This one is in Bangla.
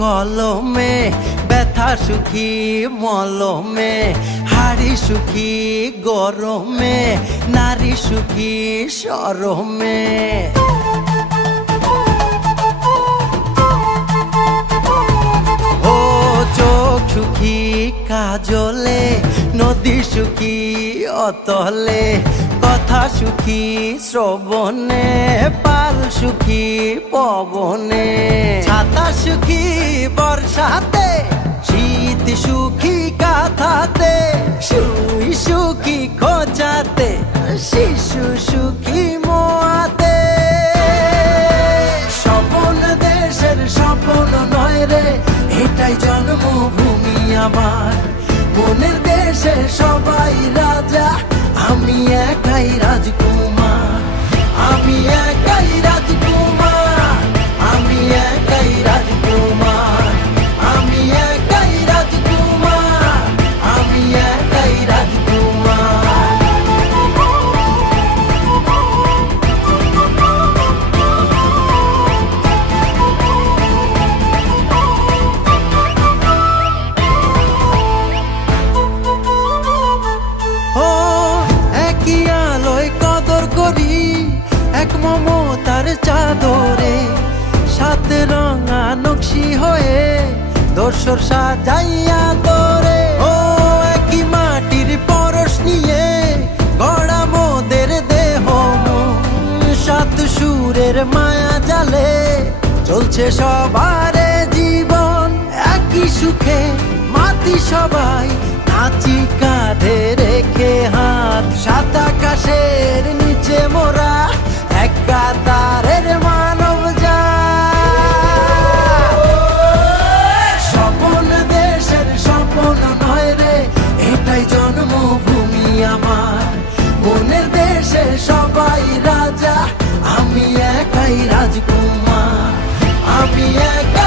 কলমে, ব্যথা সুখী মলমে, হাড়ি সুখী গরমে, নারী সুখী শরমে। ও চোখ সুখী কাজলে, নদী সুখী অতলে, কথা সুখী শ্রবণে, পাল সুখী পবনে, ছাতা সুখী বর্ষাতে, শীত সুখী কাঁথাতে, সুই সুখী খোঁচাতে, শিশু সুখী মোয়াতে। স্বপন দেশের স্বপন নয় রে, এটাই জন্মভূমি আমার। মনের দেশে সবাই রাজা, আমি একাই রাজকুমার, আমি একাই রাজকুমার, আমি একাই রাজকুমার, আমি একাই রাজকুমার, আমি একাই রাজকুমার। ও একই আলোয় কদর করি, এক মমতার চাদরে, সাত রঙা নকশি হয়ে দোসর সাজাইয়া তোরে। ও একই মাটির পরশ নিয়ে গড়া মোদের দেহ মন, সাত সুরের মায়া জালে চলছে সবারে জীবন। একই সুখে মাতি সবাই, নাচি কাঁধে রেখে হাত, সাত আকাশের নিচে মোরা এক কাতারের মানব জাত। স্বপন দেশের স্বপন নয় রে, এটাই জন্মভূমি আমার। মনের দেশে সবাই রাজা, আমি একাই রাজকুমার, আমি একাই